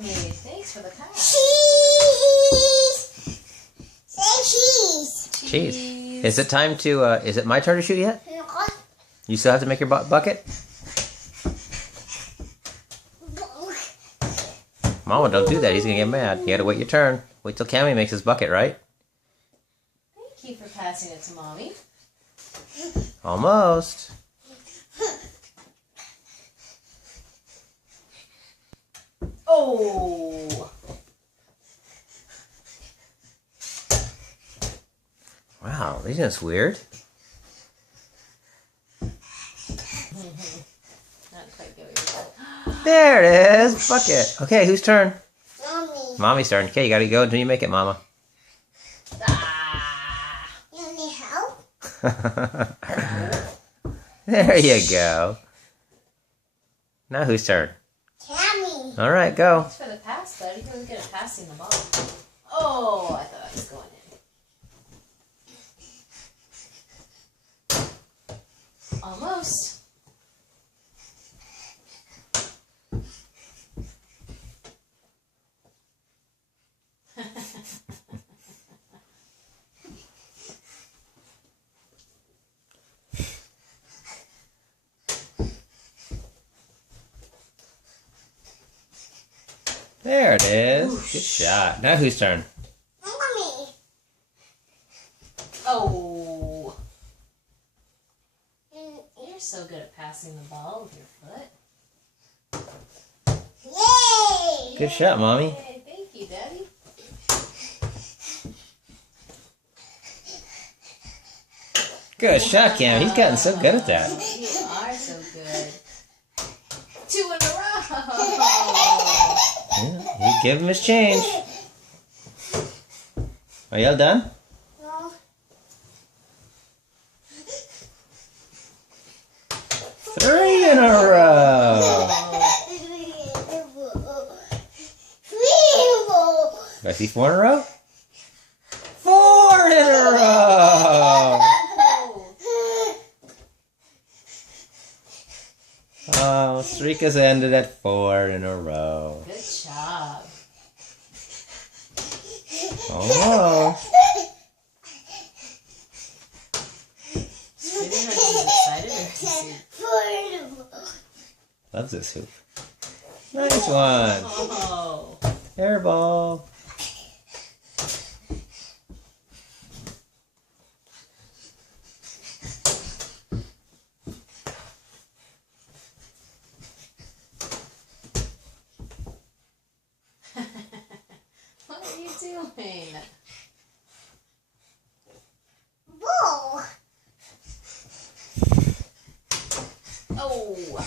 Hey, thanks for the pass. Cheese! Say cheese. Cheese. Is it time to, is it my turn to shoot yet? You still have to make your bucket? Mama, don't do that. He's going to get mad. You got to wait your turn. Wait till Cammy makes his bucket, right? Thank you for passing it to Mommy. Almost. Oh! Wow, isn't this weird? Not quite good. There it is. Bucket. Okay, whose turn? Mommy. Mommy's turn. Okay, you got to go until you make it, Mama. Ah! You need help? There you go. Now whose turn? Cammy. All right, go. Thanks for the pass, though. You really good at passing the ball. Oh, I thought I was going in. Almost. There it is. Good shot. Now whose turn? Mommy. Oh. You're so good at passing the ball with your foot. Yay! Good shot, Mommy. Hey, thank you, Daddy. Good shot, Cam. He's gotten so good at that. You are so good. 2 in a row. Yeah, you give him his change. Are you all done? No. 3 in a row. Do I see 4 in a row? 4 in a row. Oh, streak has ended at 4 in a row. Good job. Oh, Sweetheart, are you excited or loves this hoop. Nice one. Oh. Airball. What are you doing? Ball. Oh.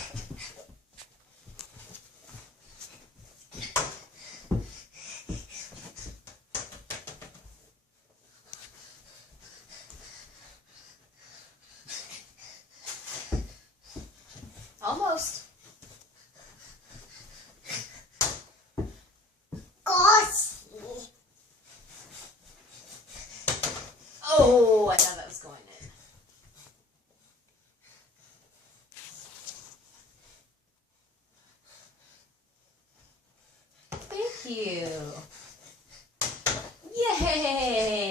Almost. Gosh. Oh, I thought that was going in. Thank you. Yay!